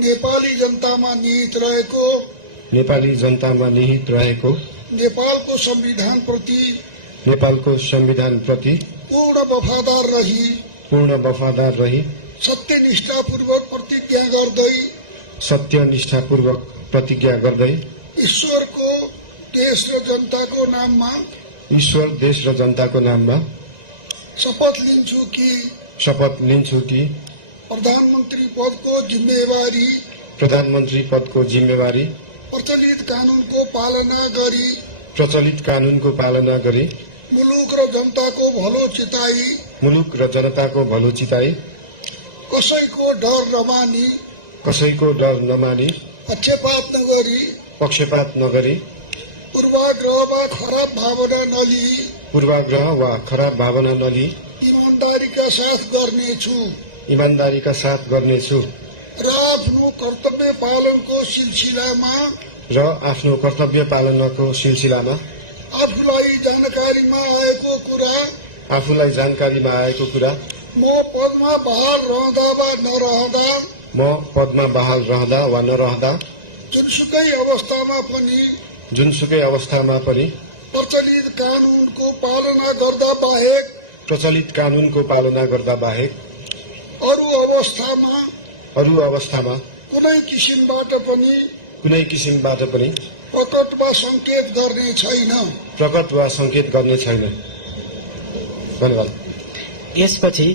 नेपाली जनतामा निहित रहेको नेपालको संविधान प्रति पूर्ण वफादार रही सत्यनिष्ठापूर्वक प्रतिज्ञा गर्दै ईश्वर, देश र जनताको नाममा शपथ लिन्छु कि प्रधानमन्त्री पदको जिम्मेवारी प्रचलित कानूनको पालना गरी मुलुक र जनताको भलो चिताई कसैको डर नमानी पक्षपात नगरी पूर्वाग्रह वा खराब भावना नलिई ईमानदारीका साथ गर्नेछु र आफ्नो कर्तव्य पालनको सिलसिलामा आफूलाई जानकारीमा आएको कुरा म पदमा बहाल रहँदा वा नरहँदा जुनसुकै अवस्थामा पनि प्रचलित कानूनको पालना गर्दा बाहेक अरू अवस्थामा कुनै किसिमबाट पनि प्रकट वा संकेत गर्ने छैन। धन्यवाद। यसपछि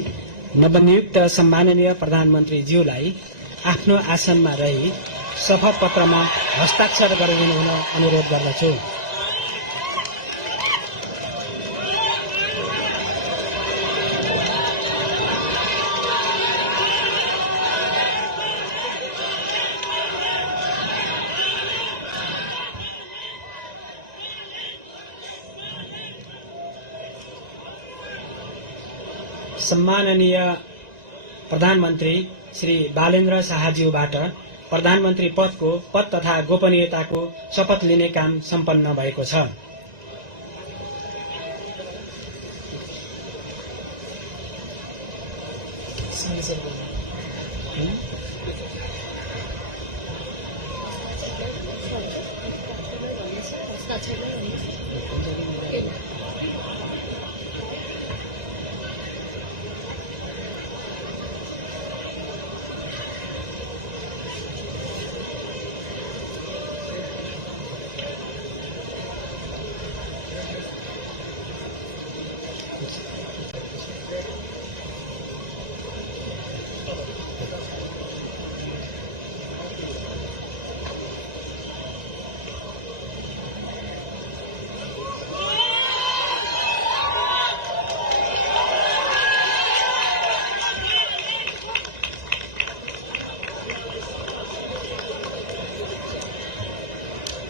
नवनियुक्त सम्माननीय प्रधानमन्त्रीज्यूलाई आफ्नो आसनमा रही शपथ पत्रमा हस्ताक्षर गरिदिनु हुन अनुरोध गर्दछु। सम्माननीय प्रधानमन्त्री श्री बालेन्द्र शाहज्यूबाट प्रधानमन्त्री पद तथा गोपनीयताको शपथ लिने काम सम्पन्न भएको छ।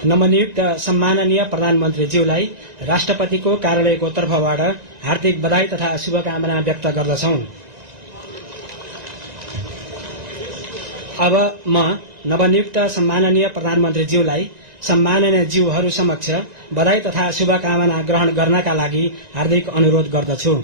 नवनियुक्त सम्माननीय प्रधानमन्त्रीज्यूलाई राष्ट्रपतिको कार्यालयको तर्फबाट हार्दिक बधाई तथा शुभकामना व्यक्त गर्दछौं। अब म नवनियुक्त सम्माननीय प्रधानमन्त्रीज्यूलाई सम्माननीय ज्यूहरू समक्ष बधाई तथा शुभकामना ग्रहण गर्नका लागि हार्दिक अनुरोध गर्दछु।